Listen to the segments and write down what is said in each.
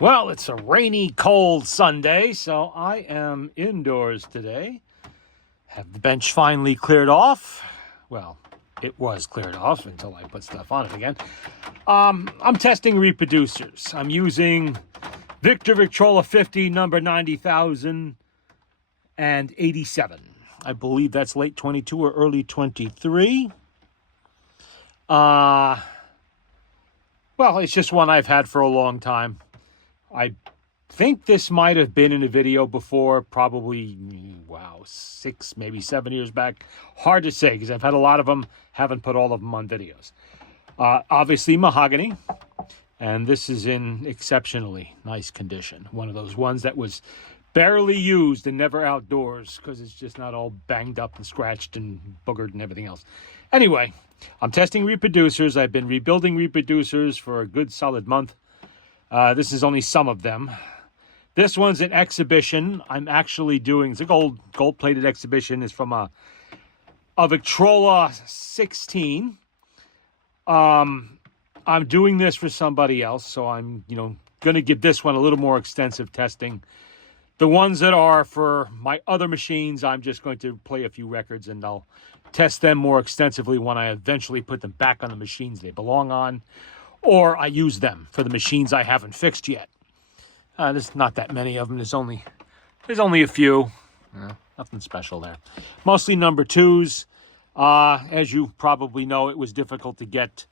Well, it's a rainy, cold Sunday, so I am indoors today. Have the bench finally cleared off. Well, it was cleared off until I put stuff on it again. I'm testing reproducers. I'm using Victrola 50, number 90,087. I believe that's late 22 or early 23. Well, it's just one I've had for a long time. I think this might have been in a video before, probably, 6, maybe 7 years back. Hard to say because I've had a lot of them, haven't put all of them on videos. Obviously mahogany, and this is in exceptionally nice condition. One of those ones that was barely used and never outdoors because it's just not all banged up and scratched and boogered and everything else. Anyway, I'm testing reproducers. I've been rebuilding reproducers for a good solid month. This is only some of them. This one's an exhibition. I'm actually doing, it's a gold-plated exhibition. It's from a Victrola 16. I'm doing this for somebody else, so I'm, going to give this one a little more extensive testing. The ones that are for my other machines, I'm just going to play a few records and I'll test them more extensively when I eventually put them back on the machines they belong on, or I use them for the machines I haven't fixed yet. There's not that many of them. There's only a few. Nothing special there. Mostly number twos. As you probably know, it was difficult to get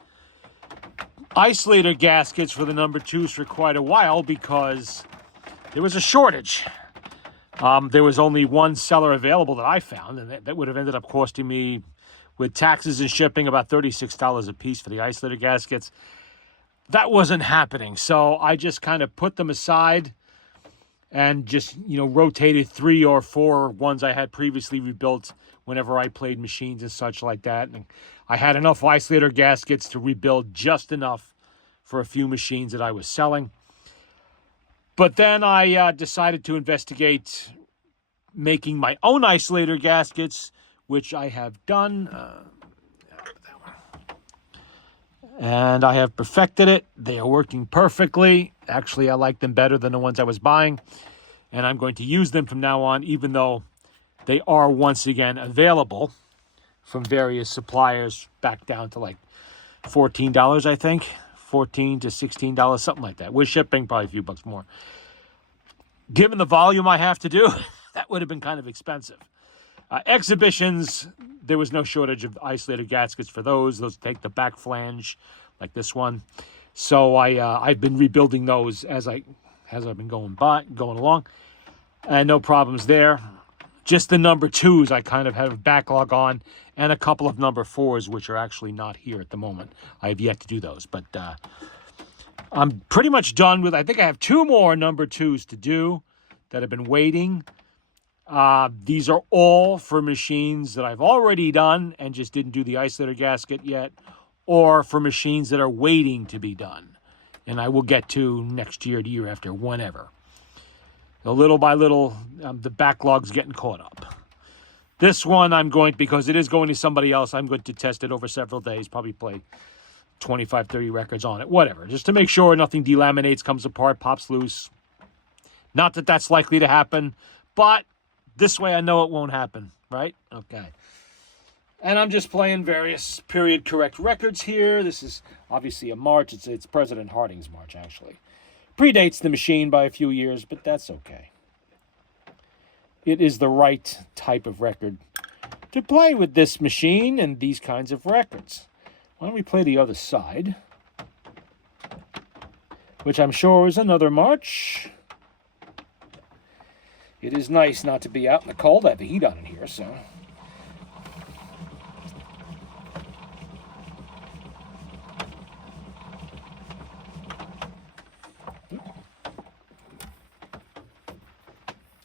isolator gaskets for the number twos for quite a while because there was a shortage. There was only one seller available that I found, and that would have ended up costing me, with taxes and shipping, about $36 a piece for the isolator gaskets. That wasn't happening, so I just kind of put them aside and just, rotated 3 or 4 ones I had previously rebuilt whenever I played machines and such like that. And I had enough isolator gaskets to rebuild just enough for a few machines that I was selling. But then I decided to investigate making my own isolator gaskets, which I have done. And I have perfected it. They are working perfectly. Actually, I like them better than the ones I was buying. And I'm going to use them from now on, even though they are once again available from various suppliers, back down to like $14, I think. $14 to $16, something like that. With shipping, probably a few bucks more. Given the volume I have to do, that would have been kind of expensive. Exhibitions, there was no shortage of isolator gaskets for those. Those take the back flange, like this one. So I've been rebuilding those as I've been going along, and no problems there. Just the number twos I kind of have a backlog on, and a couple of number fours, which are actually not here at the moment. I have yet to do those, but I'm pretty much done with. I think I have 2 more number twos to do that have been waiting. These are all for machines that I've already done and just didn't do the isolator gasket yet, or for machines that are waiting to be done. And I will get to next year, the year after, whenever. Little by little, the backlog's getting caught up. This one because it is going to somebody else, I'm going to test it over several days, probably play 25, 30 records on it, whatever, just to make sure nothing delaminates, comes apart, pops loose. Not that that's likely to happen, but this way I know it won't happen, right? Okay. And I'm just playing various period correct records here. This is obviously a march. It's President Harding's march, actually. Predates the machine by a few years, but that's okay. It is the right type of record to play with this machine and these kinds of records. Why don't we play the other side, which I'm sure is another march. It is nice not to be out in the cold. I have the heat on in here, so.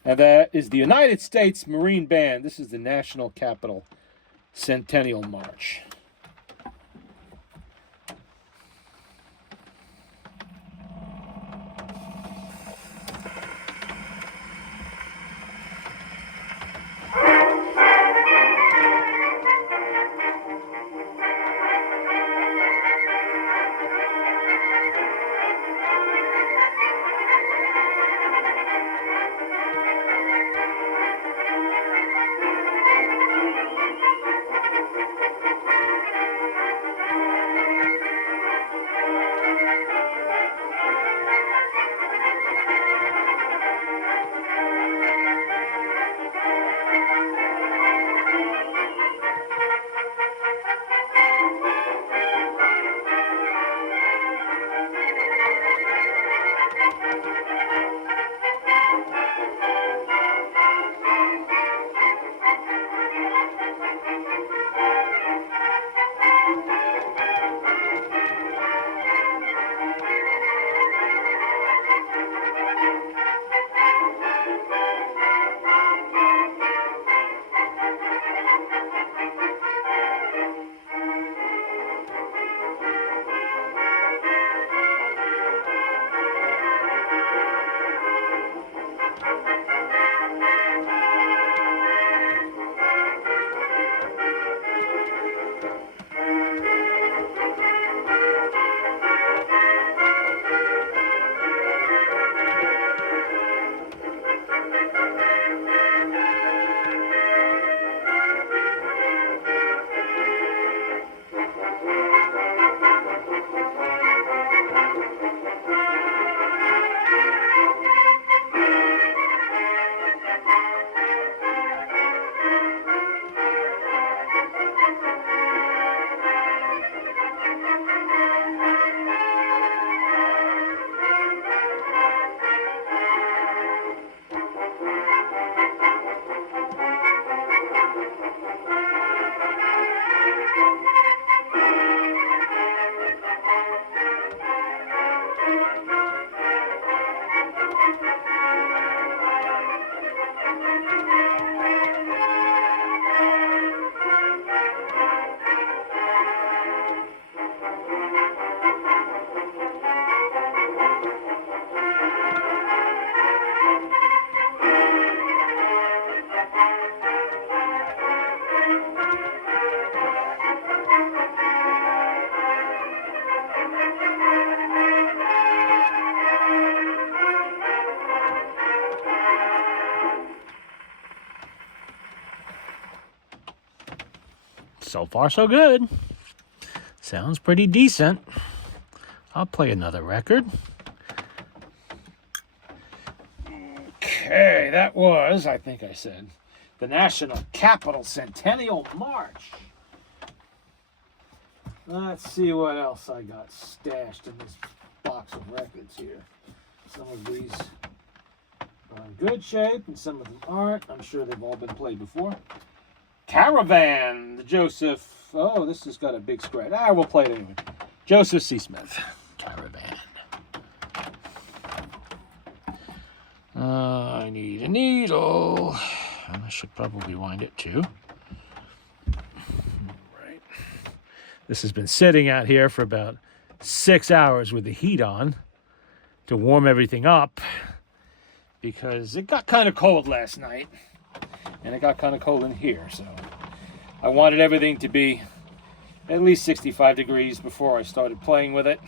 And that is the United States Marine Band. This is the National Capital Centennial March. So far, so good. Sounds pretty decent. I'll play another record. Okay, that was, I think I said, the National Capital Centennial March. Let's see what else I got stashed in this box of records here. Some of these are in good shape and some of them aren't. I'm sure they've all been played before. Caravan, the Joseph. Oh, this has got a big scratch. We'll play it anyway. Joseph C. Smith, Caravan. I need a needle. And I should probably wind it too. Right. This has been sitting out here for about 6 hours with the heat on to warm everything up because it got kind of cold last night. And it got kind of cold in here, so I wanted everything to be at least 65 degrees before I started playing with it.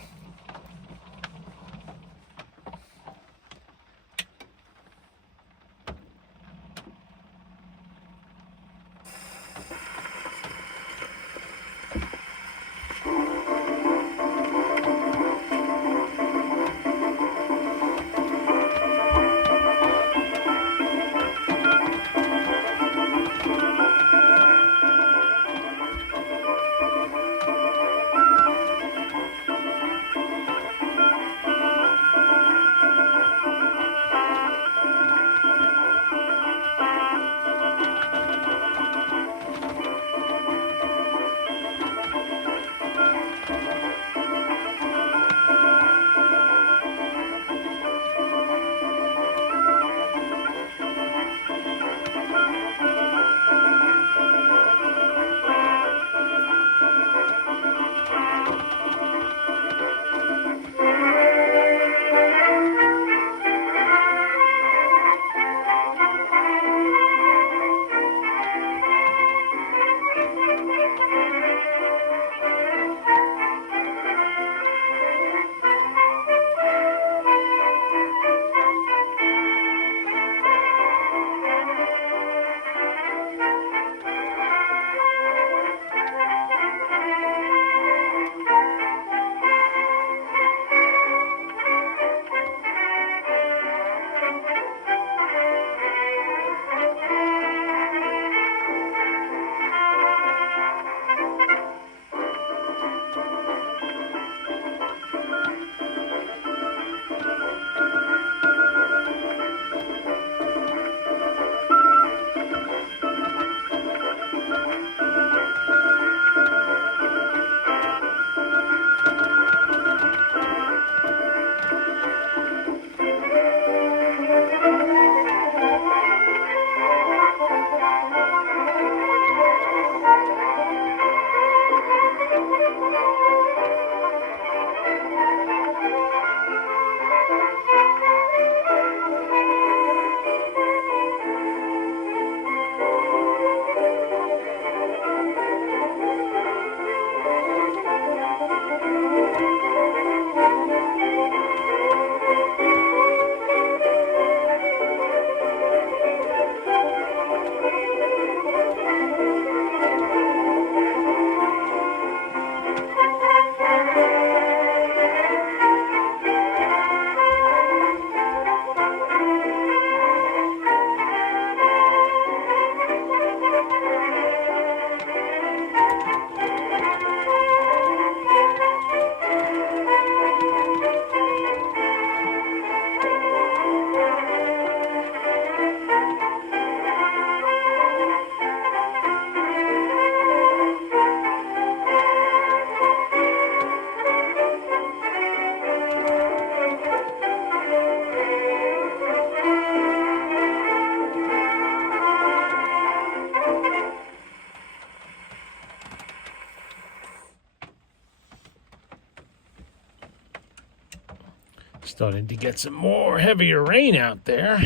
Starting to get some more heavier rain out there.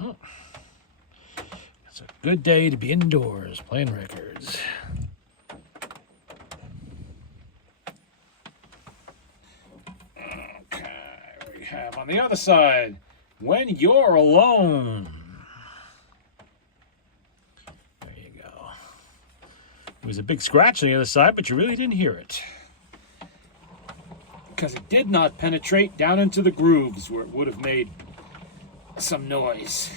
Oh, it's a good day to be indoors playing records. Okay, we have on the other side, When You're Alone. There you go. was a big scratch on the other side, but you really didn't hear it. Because it did not penetrate down into the grooves where it would have made some noise.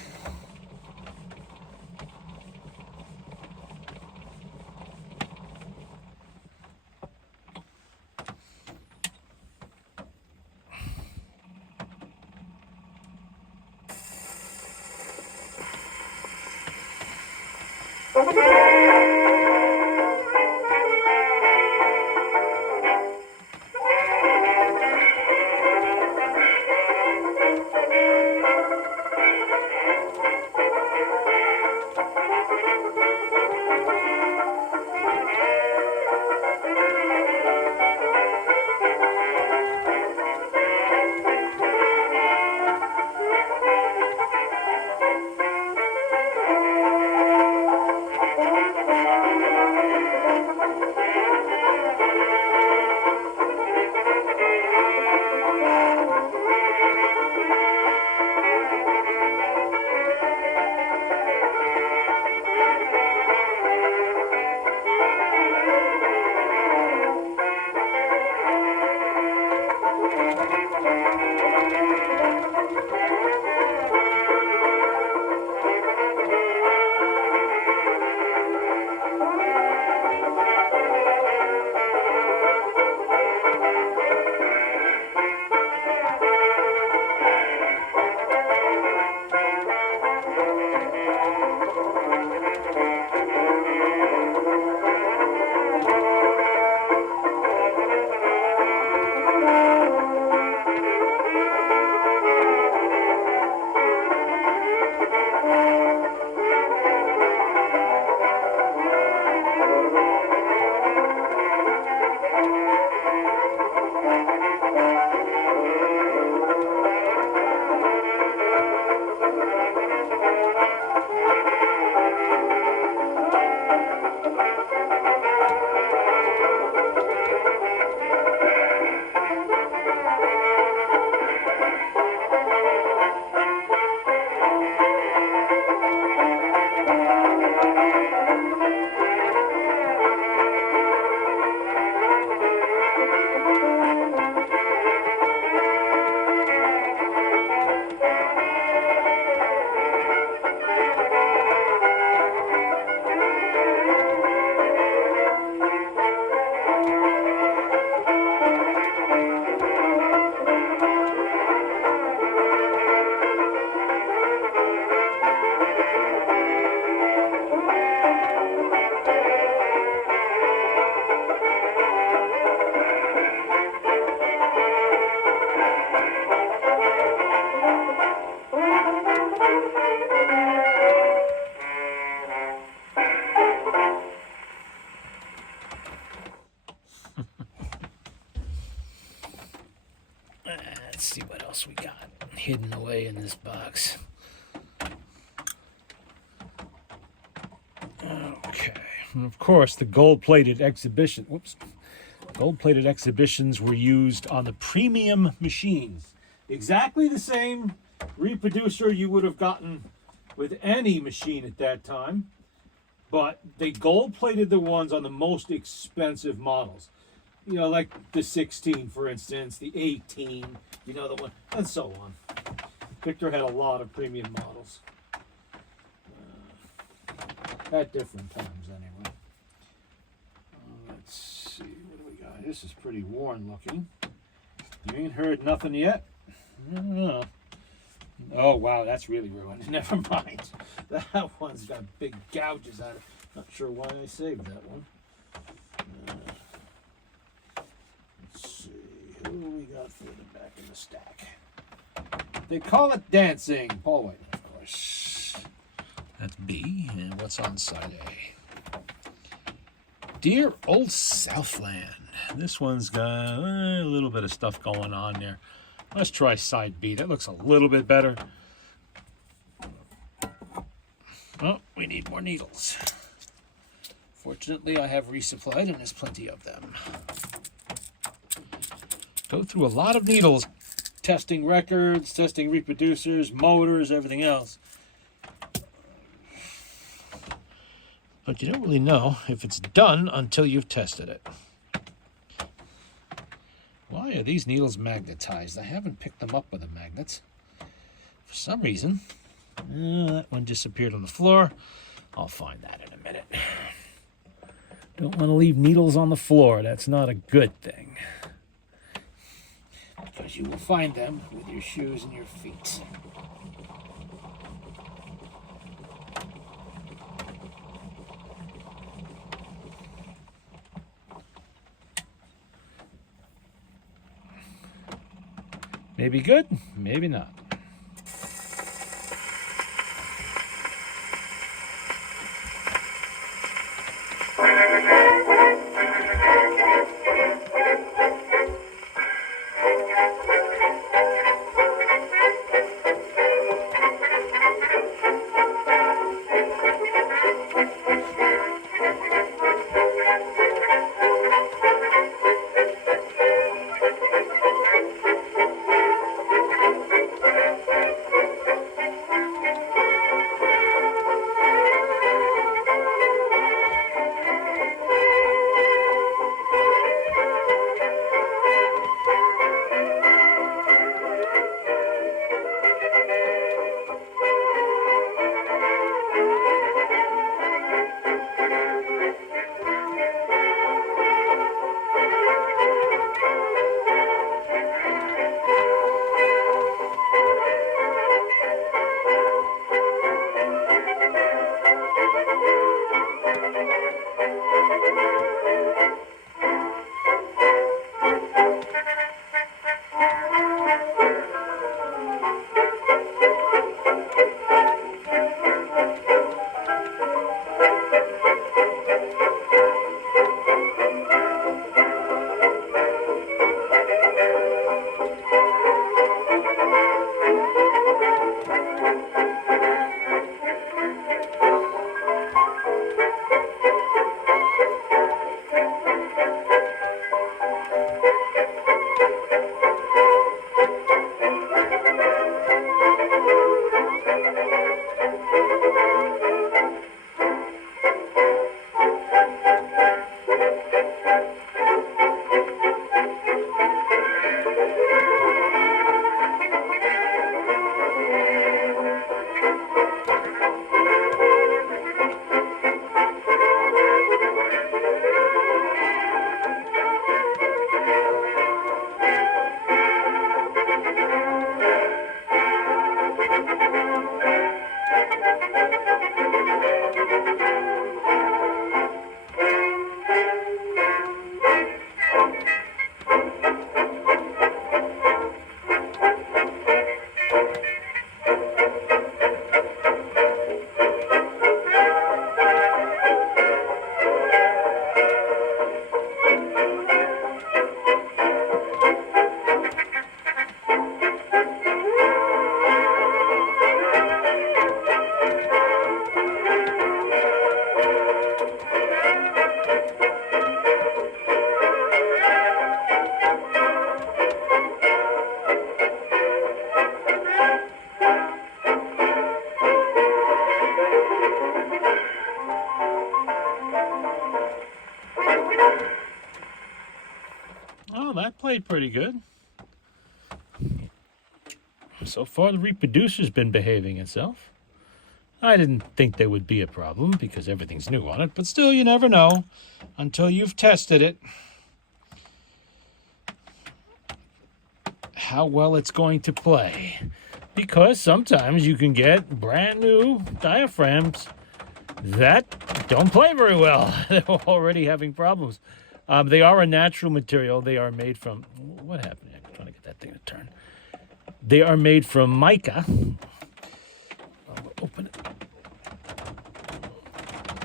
Let's see what else we got hidden away in this box. Okay. And of course, the gold-plated exhibition. Whoops. Gold-plated exhibitions were used on the premium machines. Exactly the same reproducer you would have gotten with any machine at that time, but they gold-plated the ones on the most expensive models. You know, like the 16, for instance, the 18, you know, the one, and so on. Victor had a lot of premium models. At different times, anyway. Let's see, what do we got? This is pretty worn looking. You ain't heard nothing yet? No. Oh, wow, that's really ruined. Never mind. That one's got big gouges on it. Not sure why I saved that one. Let's see, who we got for the back of the stack? They call it dancing. Paul White, of course. That's B. And what's on side A? Dear Old Southland. This one's got a little bit of stuff going on there. Let's try side B. That looks a little bit better. Oh, we need more needles. Fortunately, I have resupplied and there's plenty of them. Go through a lot of needles, testing records, testing reproducers, motors, everything else. But you don't really know if it's done until you've tested it. Why are these needles magnetized? I haven't picked them up with the magnets. For some reason, that one disappeared on the floor. I'll find that in a minute. Don't want to leave needles on the floor. That's not a good thing. Because you will find them with your shoes and your feet. Maybe good, maybe not. Oh, that played pretty good. So far, the reproducer's been behaving itself. I didn't think there would be a problem because everything's new on it, but still, you never know until you've tested it how well it's going to play. Because sometimes you can get brand new diaphragms that don't play very well. They're already having problems. They are a natural material. They are made from... What happened? I'm trying to get that thing to turn. They are made from mica. I'll open it.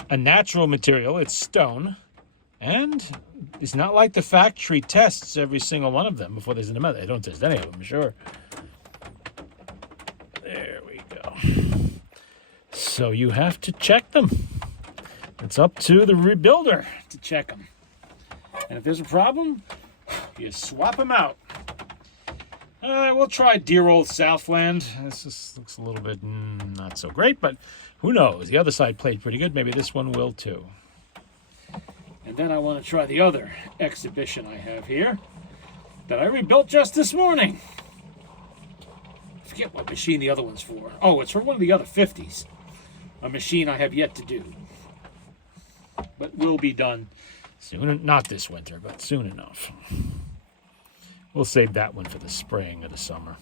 A natural material. It's stone. And it's not like the factory tests every single one of them before they send them out. They don't test any of them, sure. There we go. So you have to check them. It's up to the rebuilder to check them. And if there's a problem, you swap them out. We'll try dear old Southland. This just looks a little bit not so great, but who knows? The other side played pretty good. Maybe this one will too. And then I want to try the other exhibition I have here that I rebuilt just this morning. I forget what machine the other one's for. Oh, it's for one of the other 50s. A machine I have yet to do. But will be done soon. Not this winter, but soon enough. We'll save that one for the spring or the summer.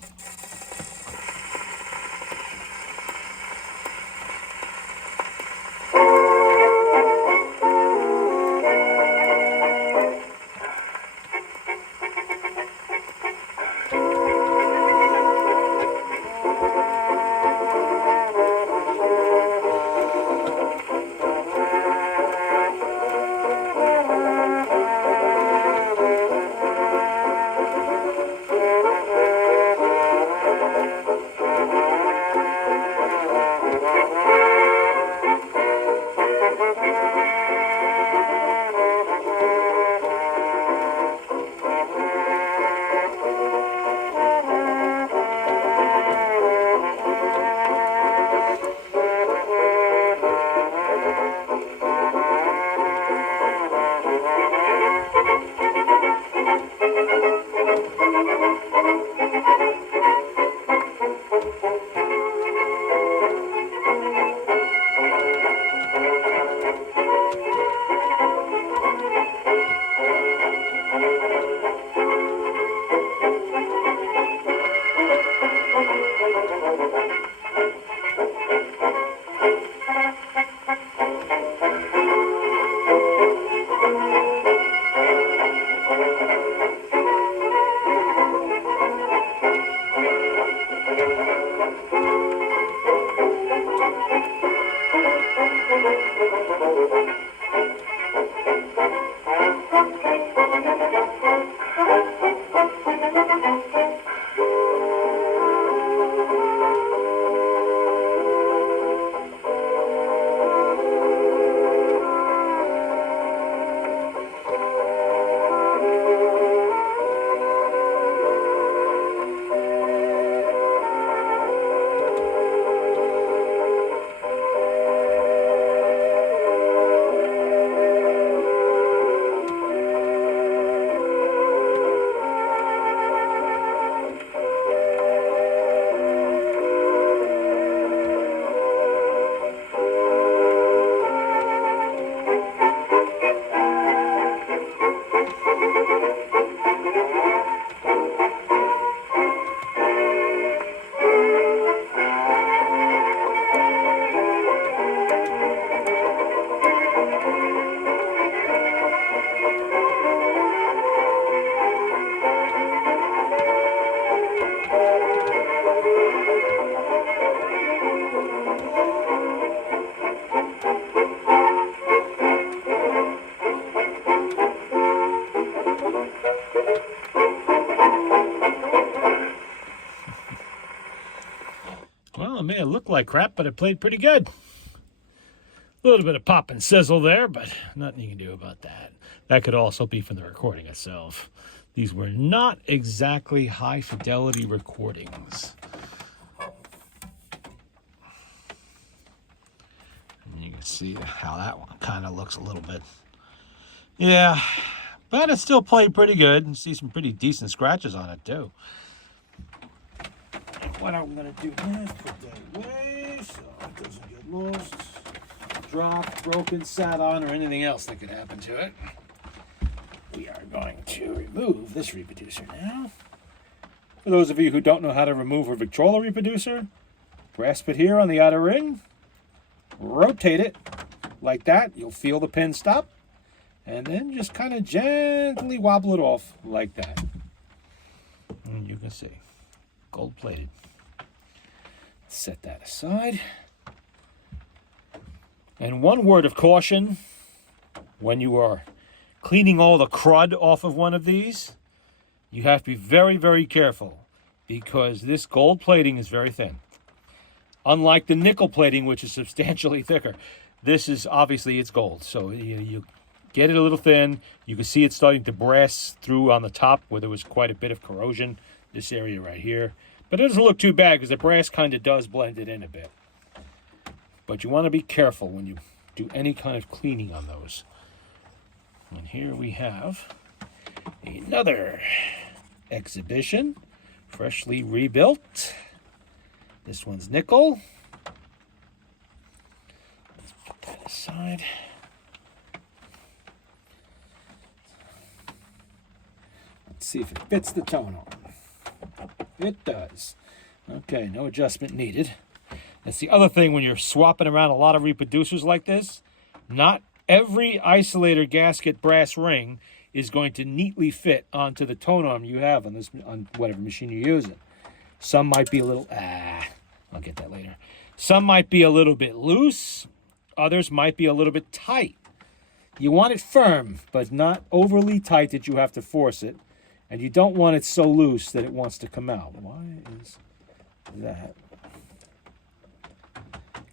Well, it may have looked like crap, but it played pretty good. A little bit of pop and sizzle there, but nothing you can do about that. That could also be from the recording itself. These were not exactly high-fidelity recordings. And you can see how that one kind of looks a little bit. Yeah, but it still played pretty good. You see some pretty decent scratches on it, too. What I'm going to do now is put that away so it doesn't get lost, dropped, broken, sat on, or anything else that could happen to it. We are going to remove this reproducer now. For those of you who don't know how to remove a Victrola reproducer, grasp it here on the outer ring, rotate it like that. You'll feel the pin stop, and then just kind of gently wobble it off like that. And you can see, gold-plated. Set that aside. And one word of caution, when you are cleaning all the crud off of one of these, you have to be very, very careful because this gold plating is very thin. Unlike the nickel plating, which is substantially thicker, this is obviously it's gold. So you get it a little thin. You can see it starting to brass through on the top where there was quite a bit of corrosion this area right here. But it doesn't look too bad because the brass kind of does blend it in a bit. But you want to be careful when you do any kind of cleaning on those. And here we have another exhibition, freshly rebuilt. This one's nickel. Let's put that aside. Let's see if it fits the tone arm. It does. Okay, no adjustment needed. That's the other thing when you're swapping around a lot of reproducers like this. Not every isolator gasket brass ring is going to neatly fit onto the tone arm you have on whatever machine you're using. Some might be a little, I'll get that later. Some might be a little bit loose. Others might be a little bit tight. You want it firm, but not overly tight that you have to force it. And you don't want it so loose that it wants to come out. Why is that?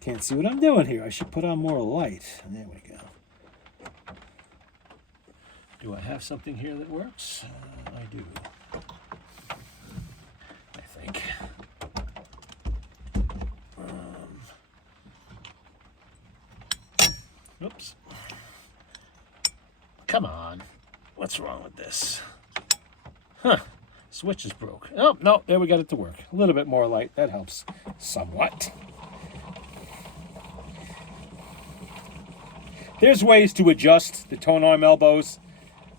Can't see what I'm doing here. I should put on more light. There we go. Do I have something here that works? I do. I think. Oops. Come on. What's wrong with this? Huh. Switch is broke. Oh, no. There we got it to work. A little bit more light. That helps somewhat. There's ways to adjust the tone arm elbows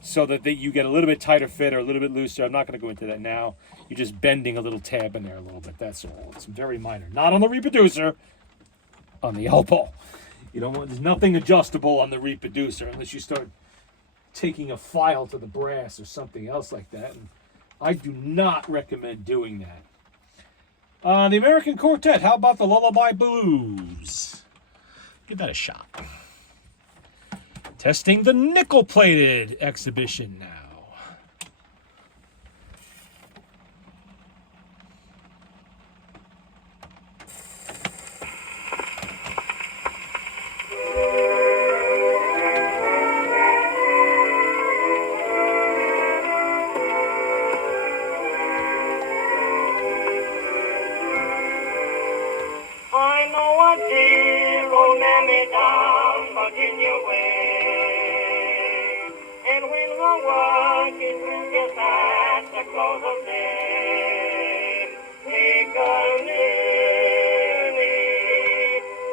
so that you get a little bit tighter fit or a little bit looser. I'm not going to go into that now. You're just bending a little tab in there a little bit. That's all. It's very minor. Not on the reproducer, on the elbow. You don't want, there's nothing adjustable on the reproducer unless you start taking a file to the brass or something else like that. And I do not recommend doing that. The American Quartet, how about the Lullaby Blues? Give that a shot. Testing the nickel-plated exhibition now. I know a dear old mammy down Virginia way, and when her work is through just at the close of day, take a lily,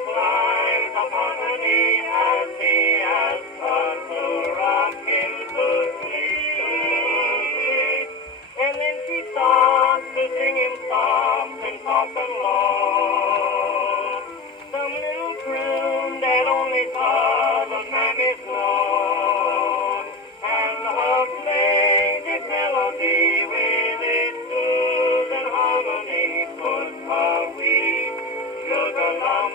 climbs upon her knee as he has her to rock him to sleep, and then she starts to sing him something soft and low. Some little tune that only southern mammies know, and her plaintive melody with its soothing harmony puts her weak sugar lump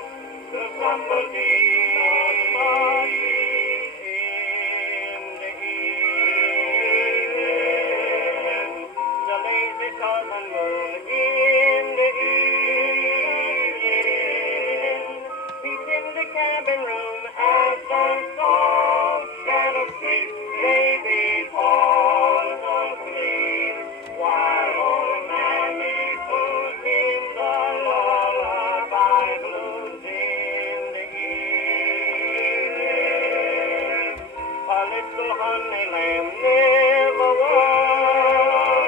to somebody in the evening. The lazy southern moon in the evening peeps in the cabin room as the soft shadow creeps. Baby falls asleep while old mammy puts him the lullaby blues in the evening. A little honey lamb never worries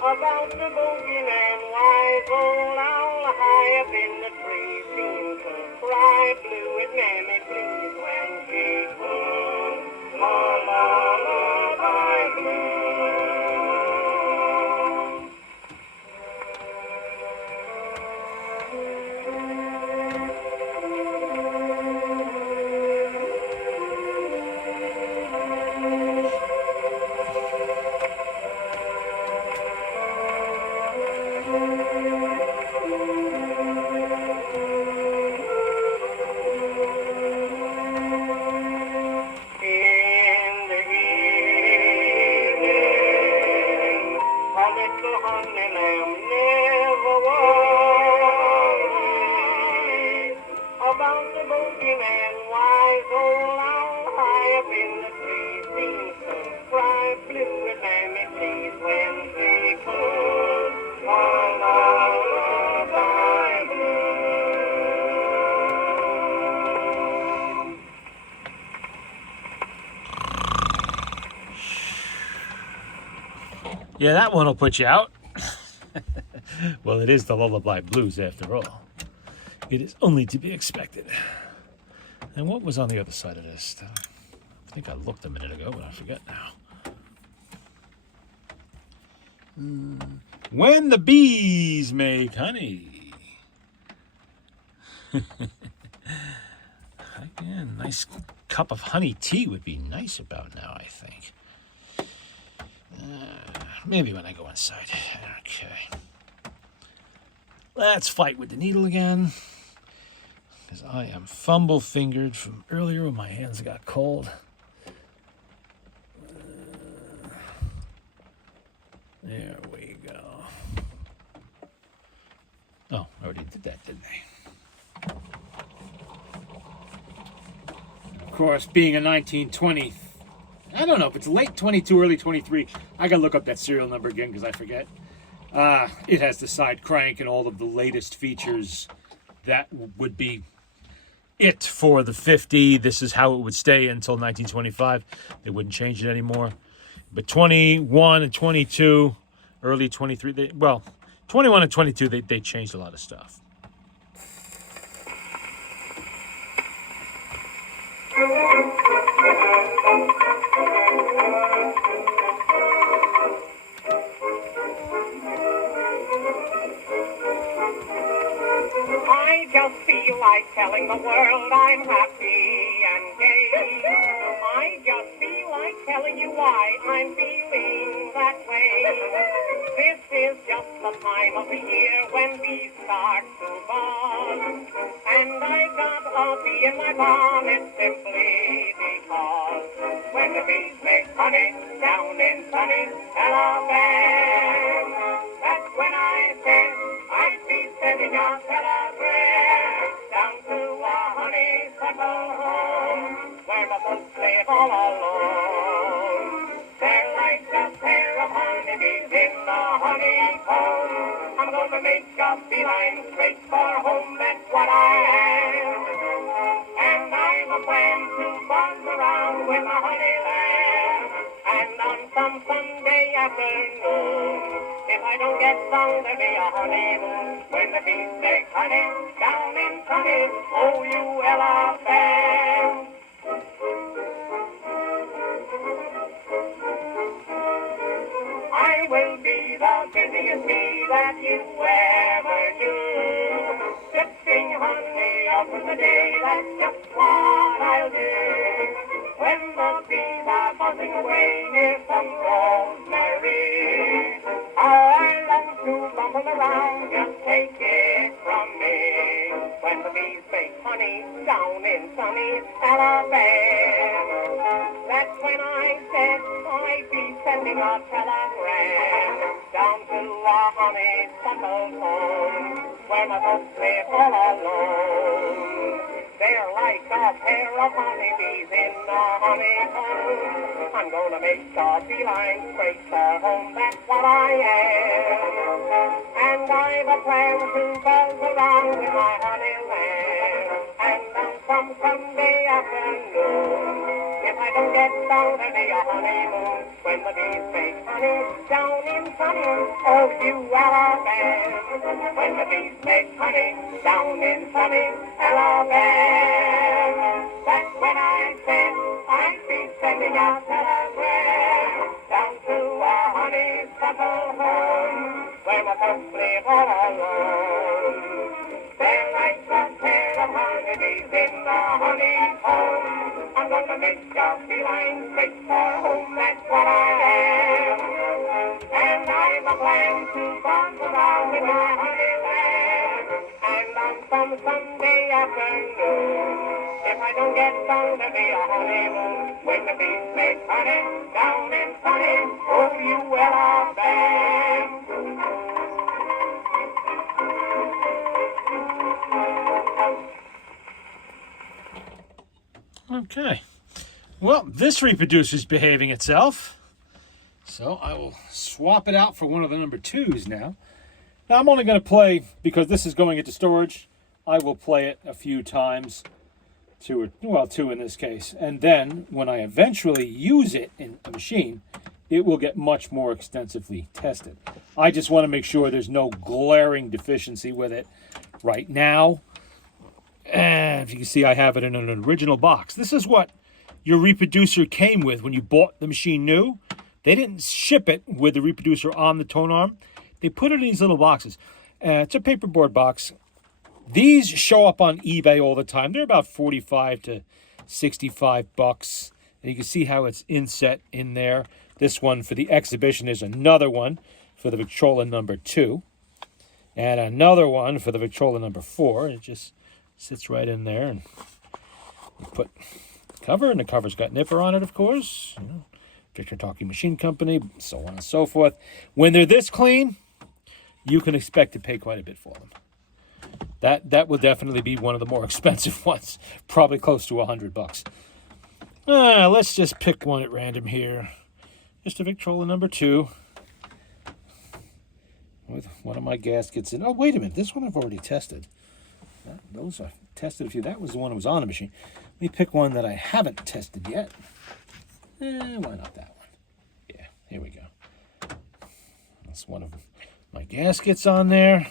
about the bogeyman. Wise old owl high up in the tree seems to cry blue at mammy please when she puts la la lullaby blue. Yeah, that one will put you out. Well, it is the lullaby blues after all. It is only to be expected. And what was on the other side of this? I think I looked a minute ago, but I forget now. When the bees make honey. Again, nice cup of honey tea would be nice about now, I think. Maybe when I go inside. Okay. Let's fight with the needle again. Because I am fumble-fingered from earlier when my hands got cold. There we go. Oh, I already did that, didn't I? Of course, being a 1920, I don't know if it's late 22, early 23. I gotta look up that serial number again because I forget. It has the side crank and all of the latest features that would be it for the 50. This is how it would stay until 1925. They wouldn't change it anymore. But 21 and 22, early 23, 21 and 22, they changed a lot of stuff. I just feel like telling the world I'm happy and gay. I just feel like telling you why I'm feeling that way. This is just the time of the year when bees start to buzz. And I've got a bee in my bonnet simply because when the bees make honey down in sunny Alabama, that's when I said I'd be sending a telegram down to a honeysuckle home where the folks live all alone. They're like a pair of honeybees in the honeycomb. I'm gonna make a beeline straight for home, that's what I am. And I'm a plan to buzz around with the honey lamb. And on some Sunday afternoon, if I don't get sung, there'll be a honeymoon. When the bees make honey down in sunny Alabama. I will be the busiest bee that you ever knew. Sipping honey out in the day, that's just what I'll do. When the bees are buzzing away near some rosemary, I love to bumble around, just take it from me. When the bees make honey down in sunny Alabama, that's when I said I'd be sending a telegram down to a honeysuckle home where my folks live all alone. They're like a pair of honeybees in a honeycomb. I'm gonna make a beeline straight for home, that's what I am. And I've a plan to buzz around with my honey lamb. And on some Sunday afternoon, if I don't get down, there'll be a honeymoon. When the bees make honey down in sunny Alabama. When the bees make honey down in sunny Alabama. That's when I said I'd be sending out telegram down to a honeysuckle home where my folks live all alone. They're like a pair of honeybees in the honeycomb. I'm gonna make a beeline straight for home, that's what I am. And I've a plan to buzz around with my honey lamb. And on some Sunday afternoon, if I don't get sung, there'll be a honeymoon. When the bees make honey down in sunny Alabama. Okay. Well, this reproducer's behaving itself. So I will swap it out for one of the number 2s now. Now I'm only going to play, because this is going into storage, I will play it a few times. two in this case. And then when I eventually use it in a machine, it will get much more extensively tested. I just want to make sure there's no glaring deficiency with it right now. And if you can see, I have it in an original box. This is what your reproducer came with when you bought the machine new. They didn't ship it with the reproducer on the tone arm. They put it in these little boxes. It's a paperboard box. These show up on eBay all the time. They're about 45 to 65 bucks. And you can see how it's inset in there. This one for the exhibition is another one for the Victrola number 2. And another one for the Victrola number 4. It just sits right in there. And you put the cover, and the cover's got nipper on it, of course. You know, Victor Talking Machine Company, so on and so forth. When they're this clean, you can expect to pay quite a bit for them. That will definitely be one of the more expensive ones, probably close to $100. Let's just pick one at random here. Just a Victrola number 2 with one of my gaskets in. Oh, wait a minute, this one I've already tested. Those I've tested a few. That was the one that was on the machine. Let me pick one that I haven't tested yet. Why not that one? Yeah, here we go. That's one of my gaskets on there.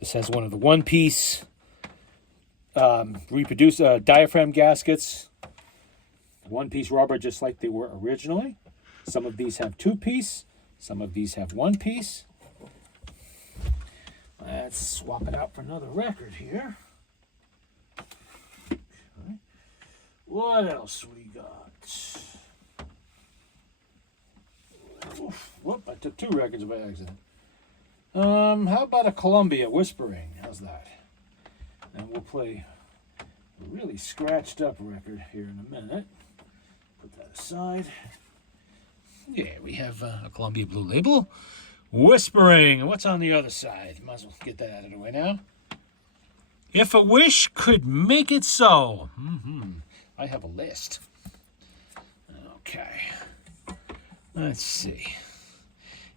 This has one of the one-piece diaphragm gaskets. One-piece rubber, just like they were originally. Some of these have two-piece. Some of these have one-piece. Let's swap it out for another record here. Okay. What else we got? Oof, whoop, I took 2 records by accident. How about a Columbia Whispering? How's that? And we'll play a really scratched up record here in a minute. Put that aside. Yeah, we have a Columbia Blue Label. Whispering. What's on the other side? Might as well get that out of the way now. If a wish could make it so. I have a list. Okay. Let's see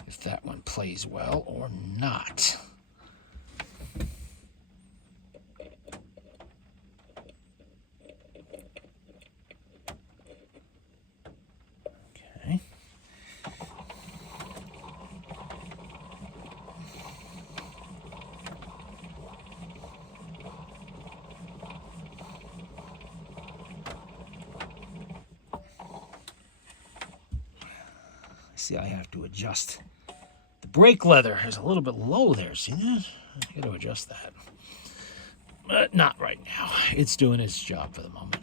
if that one plays well or not. Okay. See, I have to adjust. The brake leather is a little bit low there. See that? I got to adjust that. But not right now. It's doing its job for the moment.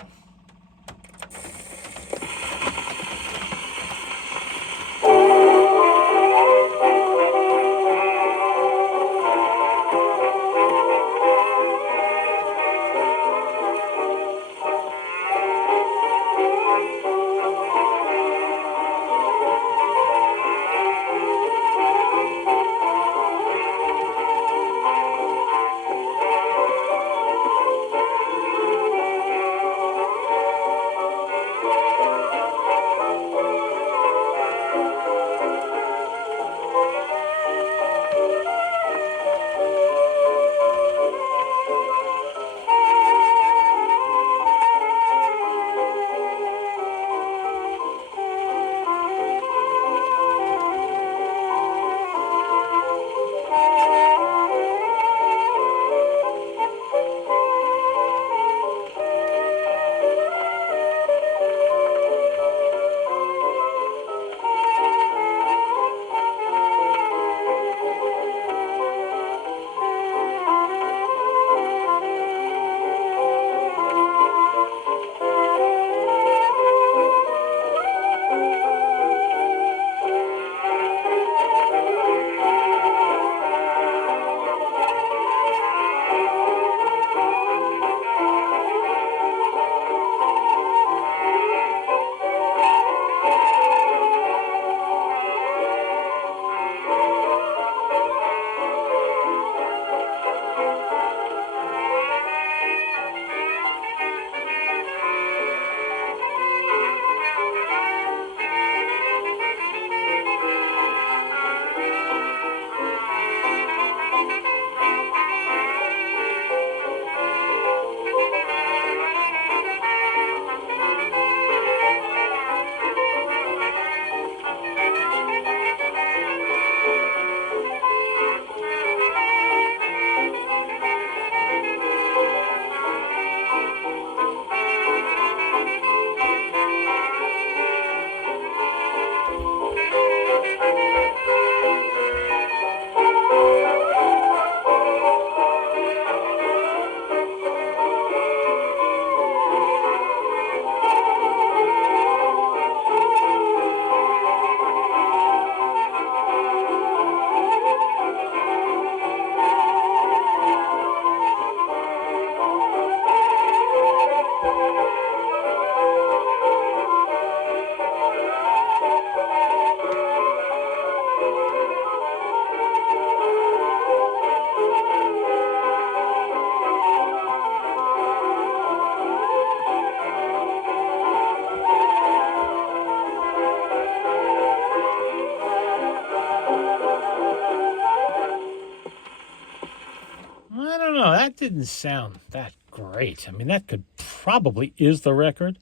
I don't know. That didn't sound that great. I mean, that could probably is the record,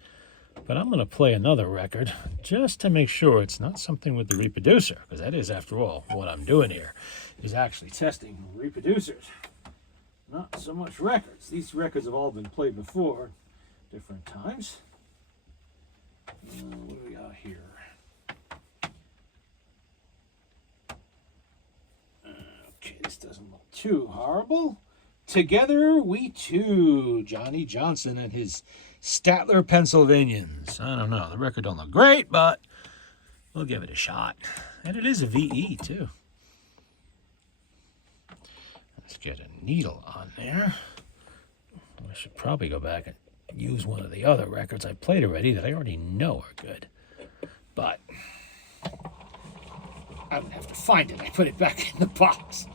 but I'm going to play another record just to make sure it's not something with the reproducer, because that is, after all, what I'm doing here, is actually testing reproducers, not so much records. These records have all been played before, different times. What do we got here? Okay, this doesn't look too horrible. Together We Two, Johnny Johnson and his Statler Pennsylvanians. I don't know, the record don't look great, but we'll give it a shot. And it is a VE too. Let's get a needle on there. I should probably go back and use one of the other records I played already that I already know are good. But I would have to find it. I put it back in the box.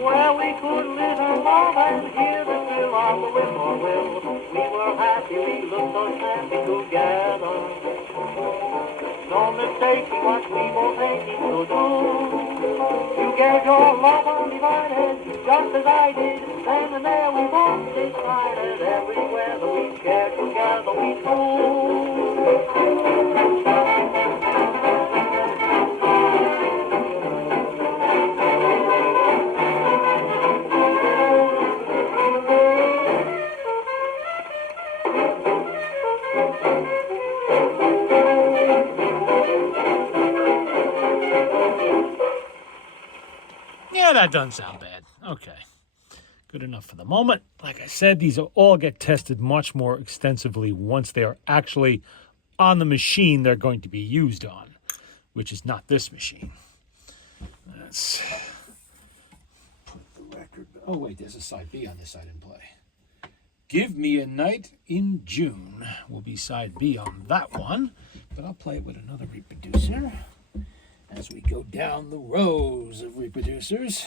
Where we could live and love and hear the thrill of the whippoorwill. We were happy, we looked so happy together. No mistaking what we were thinking to do. You gave your love undivided, just as I did. Then and there we both decided, everywhere that we shared together we Yeah, that doesn't sound bad. Okay. Good enough for the moment. Like I said, these will all get tested much more extensively once they are actually on the machine they're going to be used on, which is not this machine. Let's put the record... Oh, wait, there's a side B on this side in play. Give Me a Night in June will be side B on that one, but I'll play it with another reproducer as we go down the rows of reproducers.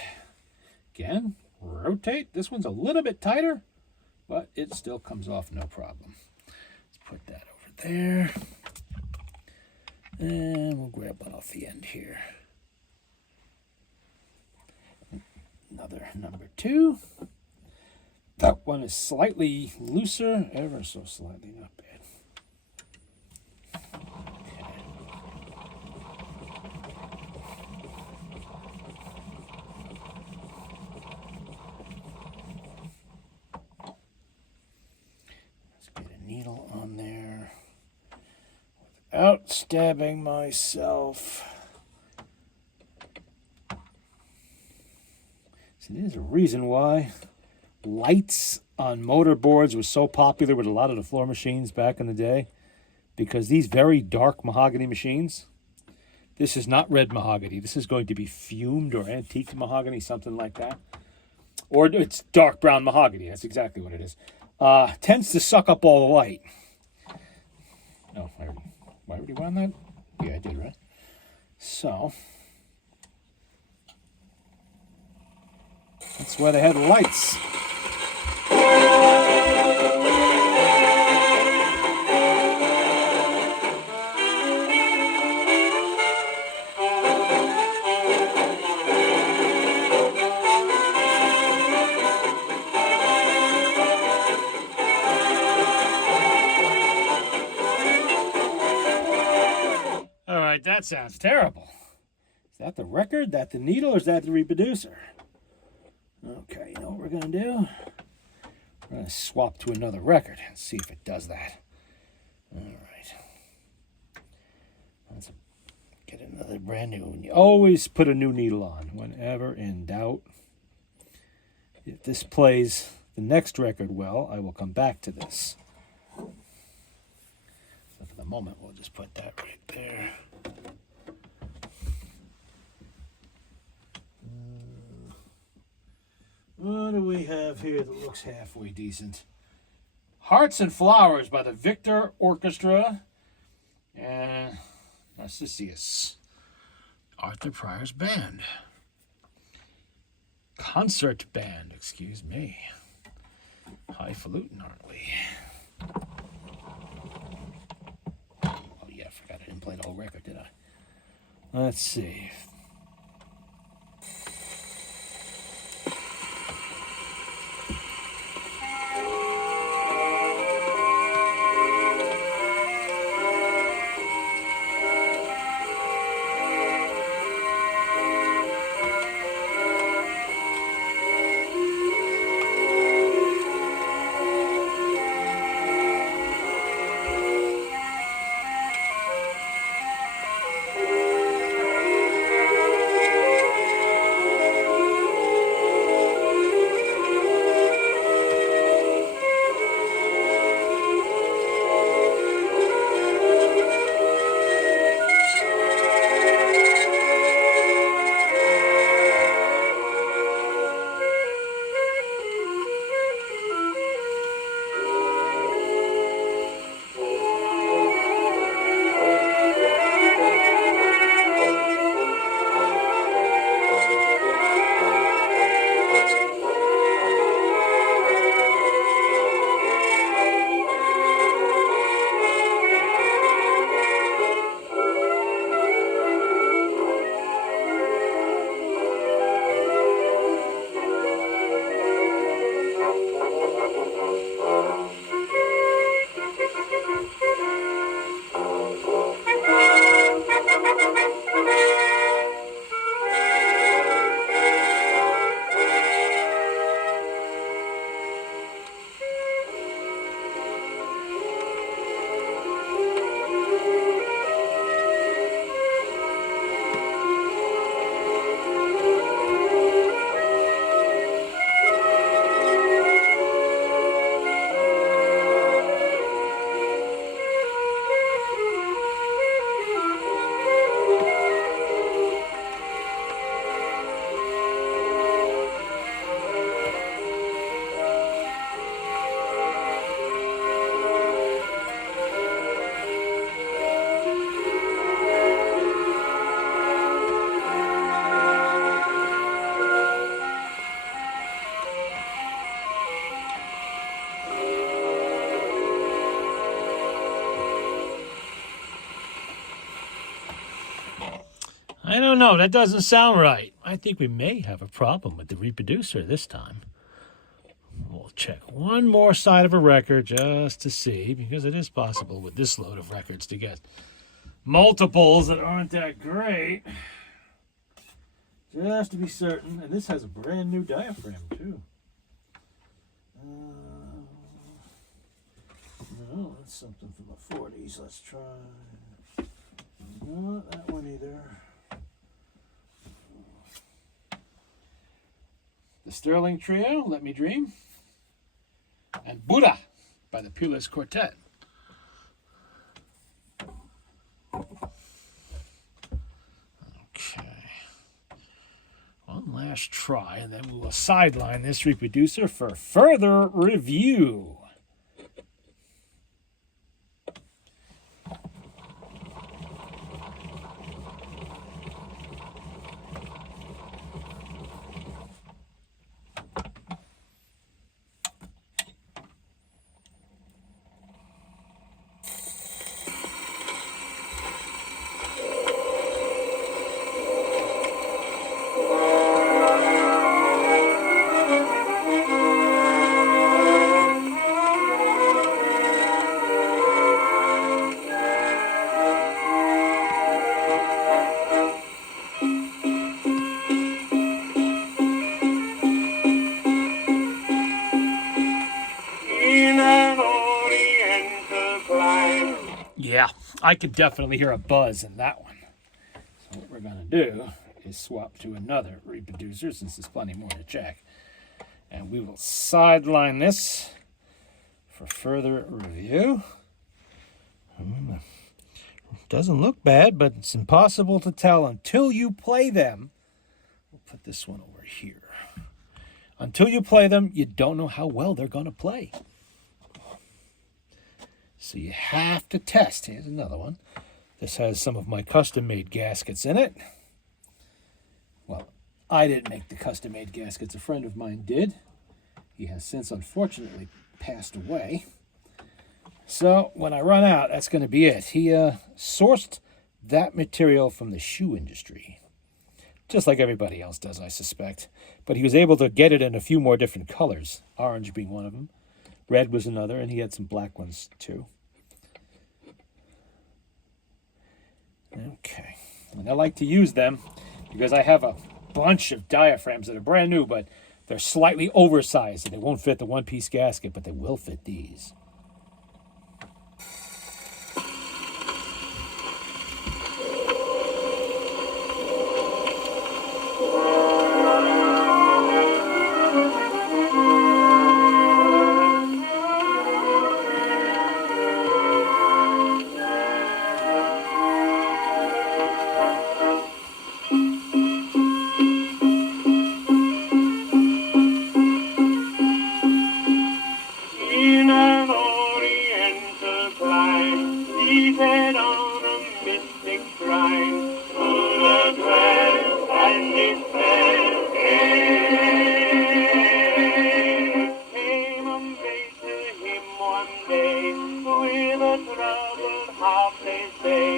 Again, rotate. This one's a little bit tighter, but it still comes off no problem. Let's put that over there. And we'll grab one off the end here. Another number 2. That one is slightly looser, ever so slightly, not bad. Okay. needle on there without stabbing myself. So there's a reason why lights on motorboards was so popular with a lot of the floor machines back in the day, because these very dark mahogany machines, this is not red mahogany. This is going to be fumed or antique mahogany, something like that. Or it's dark brown mahogany. That's exactly what it is. Tends to suck up all the light. Oh, I already wound that? Yeah, I did, right? So, that's why they had lights. All right, that sounds terrible. Is that the record? That the needle, or is that the reproducer? Okay, you know what we're going to do? We're going to swap to another record and see if it does that. All right. Let's get another brand new one. You always put a new needle on whenever in doubt. If this plays the next record well, I will come back to this. So for the moment, we'll just put that right there. What do we have here that looks halfway decent? Hearts and Flowers by the Victor Orchestra and Narcissus. Arthur Pryor's band. Concert band, excuse me. Highfalutin, aren't we? Oh yeah, I forgot I didn't play the whole record, did I? Let's see. I don't know. That doesn't sound right. I think we may have a problem with the reproducer this time. We'll check one more side of a record just to see, because it is possible with this load of records to get multiples that aren't that great. Just to be certain. And this has a brand new diaphragm, too. No. something from the 40s. Let's try. Not that one either. The Sterling Trio, Let Me Dream, and Buddha by the Pulis Quartet. Okay. One last try, and then we will sideline this reproducer for further review. In an oriental clime. Yeah, I could definitely hear a buzz in that one. So what we're going to do is swap to another reproducer since there's plenty more to check. And we will sideline this for further review. Doesn't look bad, but it's impossible to tell until you play them. We'll put this one over here. Until you play them, you don't know how well they're going to play. So you have to test. Here's another one. This has some of my custom-made gaskets in it. Well, I didn't make the custom-made gaskets. A friend of mine did. He has since, unfortunately, passed away. So when I run out, that's going to be it. He sourced that material from the shoe industry. Just like everybody else does, I suspect. But he was able to get it in a few more different colors. Orange being one of them. Red was another, and he had some black ones too. Okay. And I like to use them because I have a bunch of diaphragms that are brand new, but they're slightly oversized, and they won't fit the one-piece gasket, but they will fit these. In an oriental clime, seated on a mystic shrine, full of dread and despair, came a maid to him one day, with a troubled heart, they say.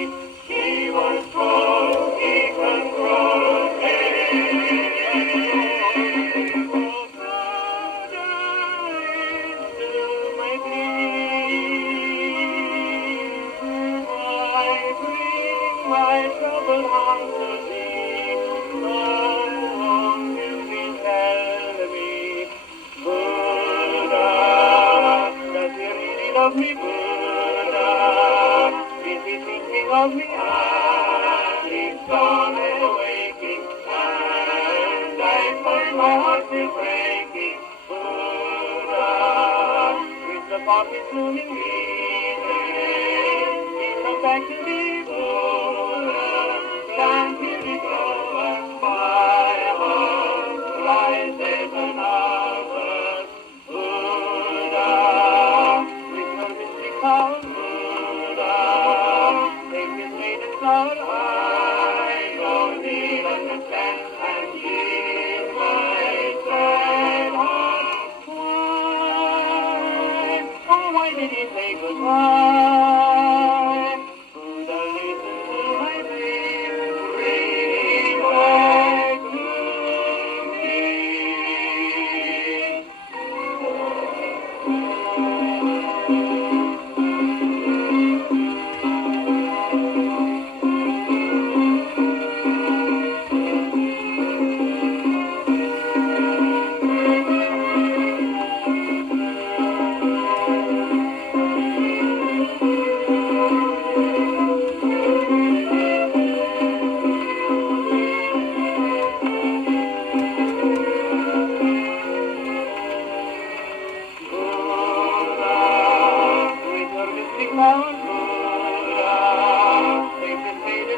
She was told he controlled my troubled heart to thee. Someone will tell me, Buddha, does he really love me, Buddha? Is he thinking of me? And he's gone and waking, and I find my heart still breaking. Buddha, with the thought is looming me, come back to me, Buddha. Can't hear it go, and my heart lies as another. Buddha, with your mystic power, Buddha, take this maiden soul. I don't need understand and give my sad heart. Why? Oh, why did he say goodbye? Buddha, listen to my plea, bring back to me.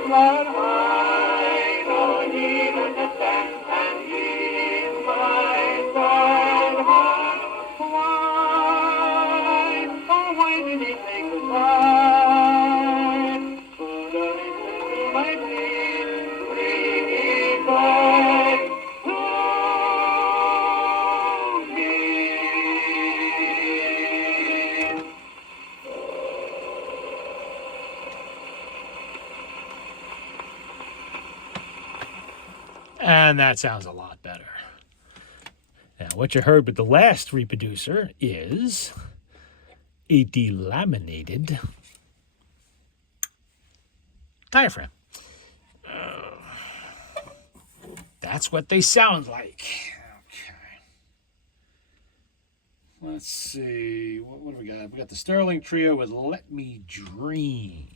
but I don't even understand, and in my sad heart, why, oh why did he say goodbye? Could I listen to my plea, bring it back to me? And that sounds a lot better. Now, what you heard with the last reproducer is a delaminated diaphragm. That's what they sound like. Okay. Let's see. What do we got? We got the Sterling Trio with Let Me Dream.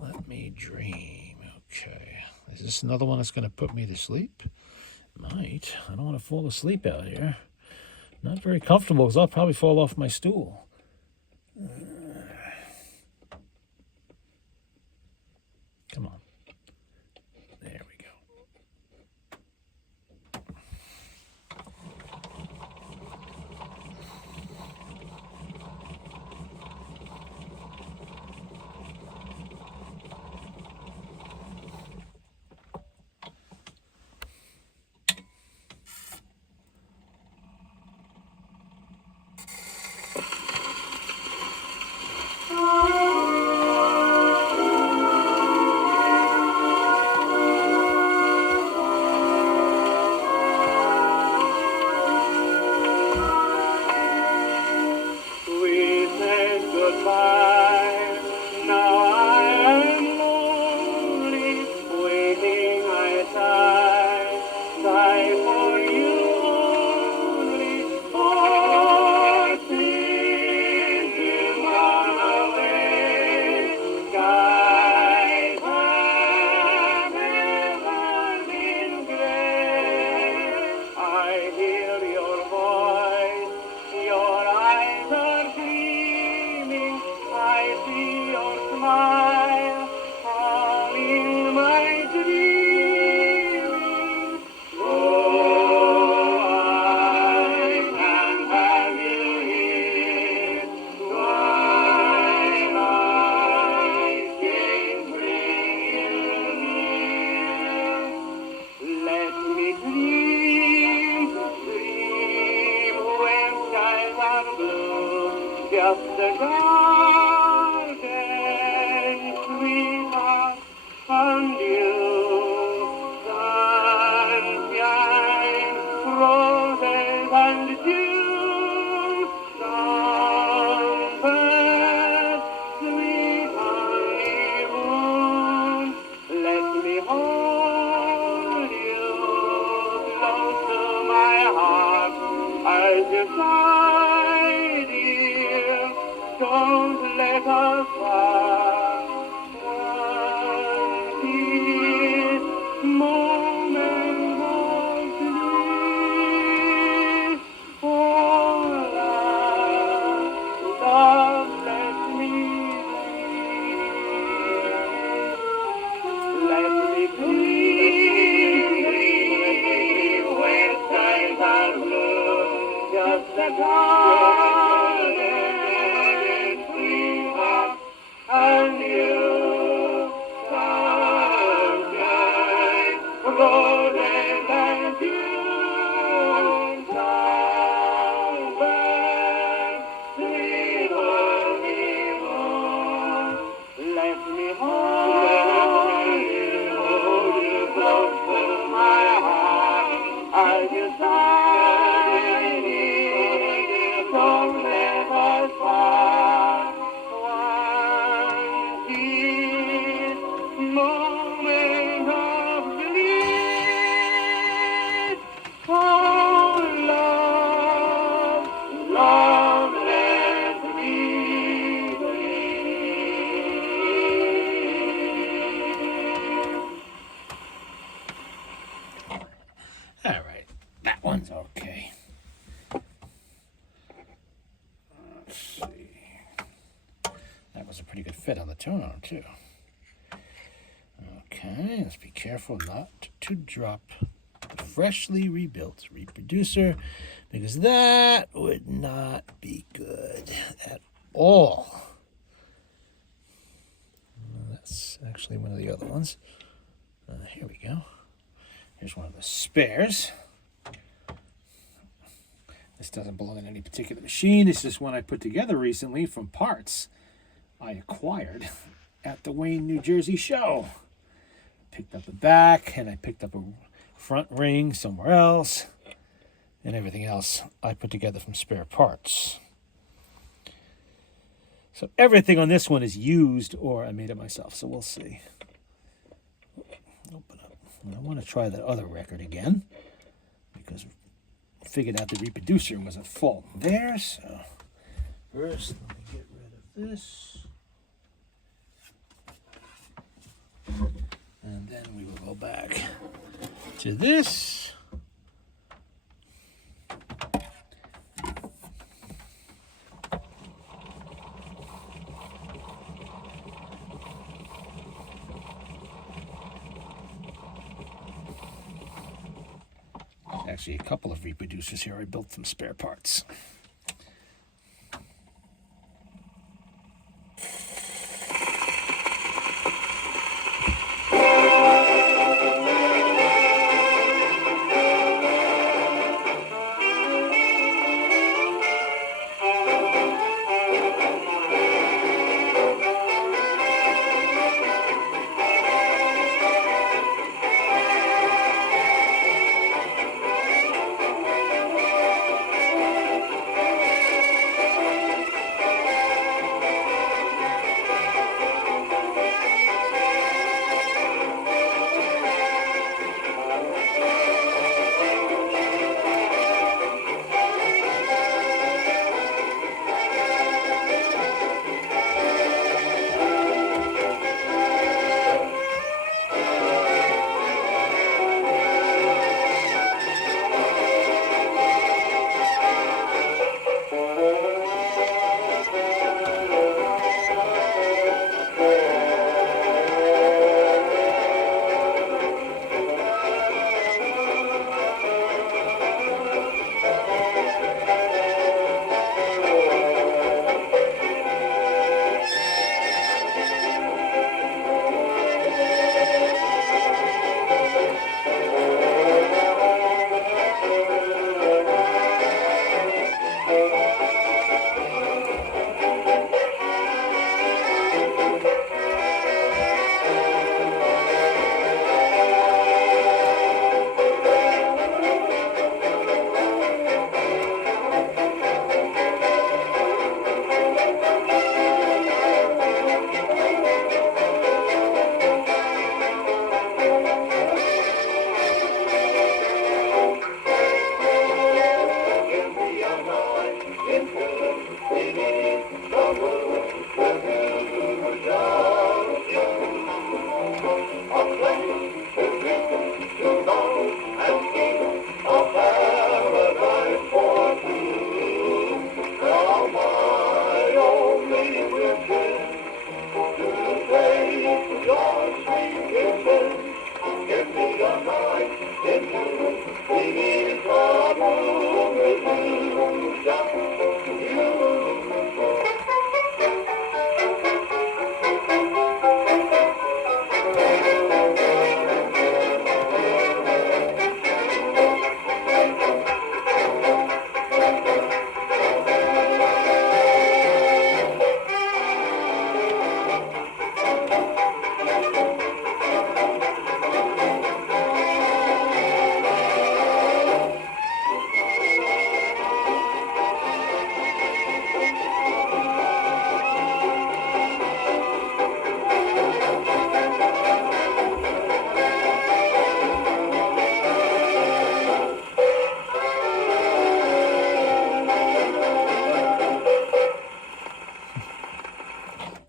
Let Me Dream. Okay. Is this another one that's going to put me to sleep? Might. I don't want to fall asleep out here. Not very comfortable because I'll probably fall off my stool. Come on. There we go. We said goodbye. Now I am lonely, waiting I sigh for you only, for since you've gone away, skies have never been gray. I hear your voice, your eyes are gleaming, I see your smile all in my dreaming. Oh, I can have you here, twilight can bring you near. Let me dream, dream when skies are blue, just a garden, sweetheart, and you. Sunshine, roses and dew, songbird, sweet honeymoon. Let me hold you close to my heart as you sigh, dear. Don't let us part. One kiss, moment of bliss. Oh, love, love, let me dream. Let me dream when skies are blue, just a garden, sweetheart, and you. Sunshine, roses and dew, songbird, sweet honeymoon. Let me hold you close to my heart as you sigh, dear. Don't let us part. One kiss, moment of bliss. Oh, love, love, let me All right. That one's okay. Let's see. That was a pretty good fit on the tone, too. Okay, let's be careful not to drop the freshly rebuilt reproducer, because that would not be good at all. That's actually one of the other ones. Here we go. Here's one of the spares. This doesn't belong in any particular machine. This is one I put together recently from parts I acquired at the Wayne, New Jersey show. Picked up the back, and I picked up a front ring somewhere else, and everything else I put together from spare parts. So everything on this one is used, or I made it myself, so we'll see. Open up. I want to try that other record again, because I figured out the reproducer was at fault there. So first, let me get rid of this. And then we will go back to this. Actually, a couple of reproducers here. I built some spare parts.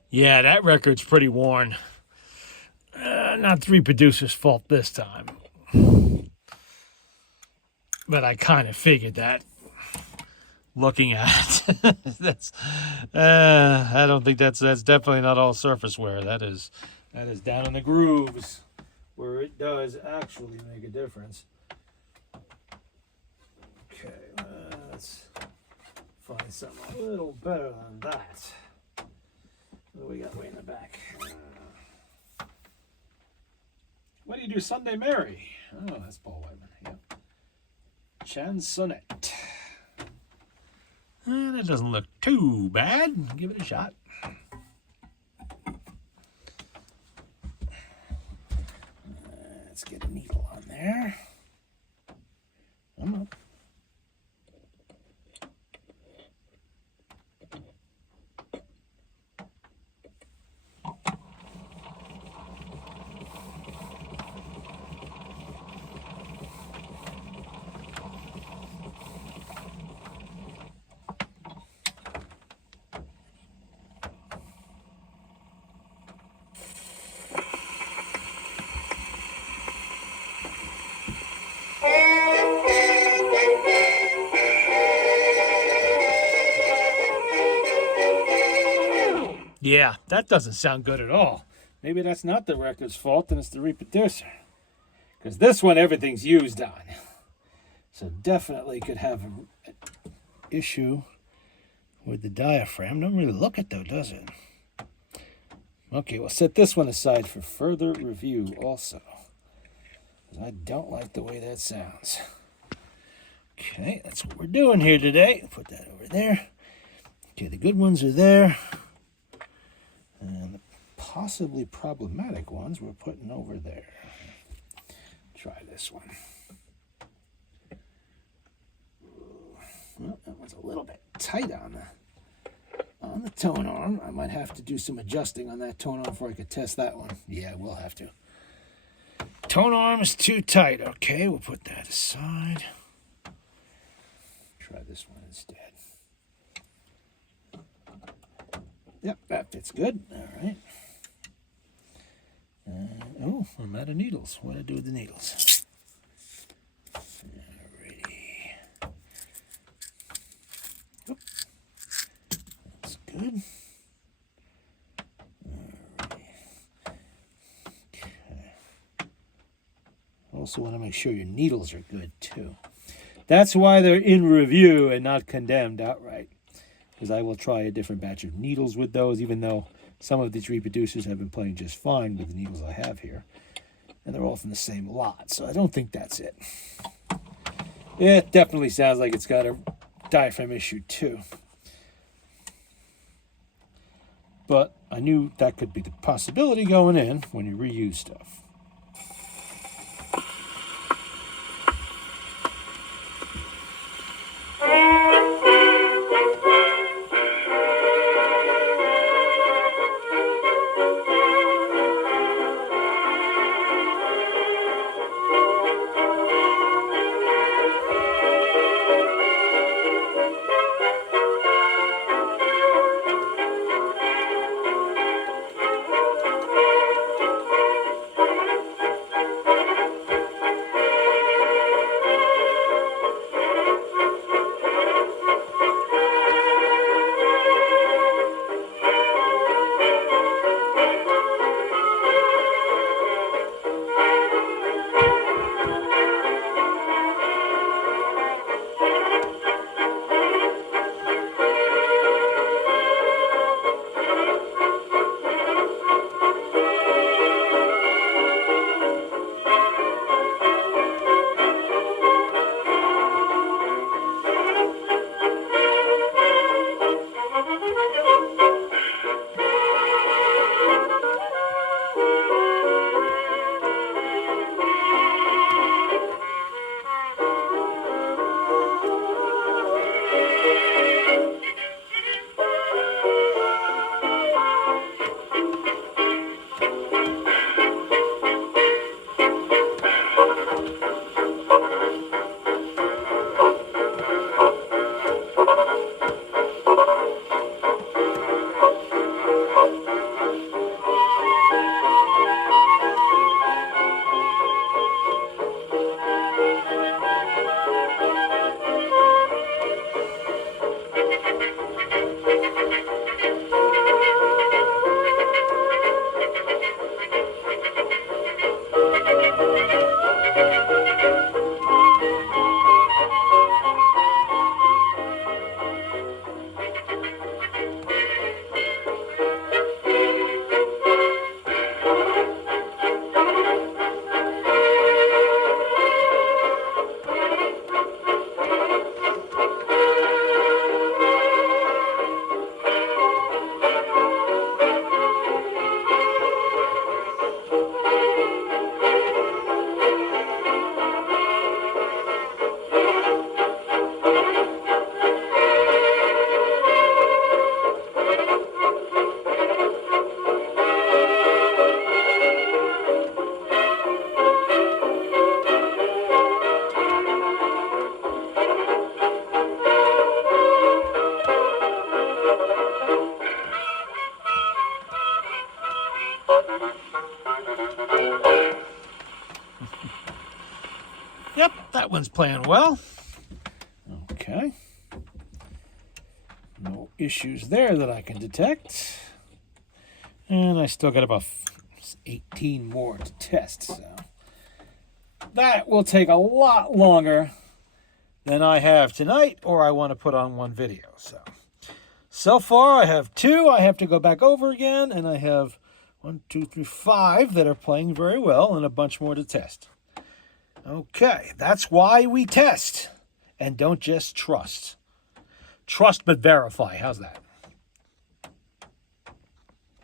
Yeah, that record's pretty worn. Not the reproducer's fault this time. But I kind of figured that. Looking at it, that's. I don't think that's definitely not all surface wear. That is down in the grooves. where it does actually make a difference. Okay, let's find something a little better than that. What do we got way in the back? What do you do, Sunday Mary? Oh, that's Paul Whiteman. Yep. Chansonette. That doesn't look too bad. Give it a shot. Let's get a needle on there. Come on. Yeah, that doesn't sound good at all. Maybe that's not the record's fault and it's the reproducer. Because this one, everything's used on. So definitely could have an issue with the diaphragm. Don't really look it though, does it? Okay, we'll set this one aside for further review also. I don't like the way that sounds. Okay, that's what we're doing here today. Put that over there. Okay, the good ones are there. And the possibly problematic ones we're putting over there. Try this one. Well, that one's a little bit tight on the tone arm. I might have to do some adjusting on that tone arm before I could test that one. Yeah, we'll have to. Tone arm is too tight. Okay, we'll put that aside. Try this one instead. Yep, that fits good. All right. Oh, I'm out of needles. What do I do with the needles? Alrighty. Oop. That's good. Alrighty. Okay. Also want to make sure your needles are good too. That's why they're in review and not condemned outright. Because I will try a different batch of needles with those, even though some of these reproducers have been playing just fine with the needles I have here. And they're all from the same lot, so I don't think that's it. It definitely sounds like it's got a diaphragm issue too. But I knew that could be the possibility going in when you reuse stuff. Yep, that one's playing well. Okay. No issues there that I can detect. And I still got about 18 more to test, so that will take a lot longer than I have tonight, or I want to put on one video. So far I have 2 I have to go back over again, and I have 1, 2, 3, 5 that are playing very well, and a bunch more to test. Okay, that's why we test, and don't just trust. Trust but verify. How's that?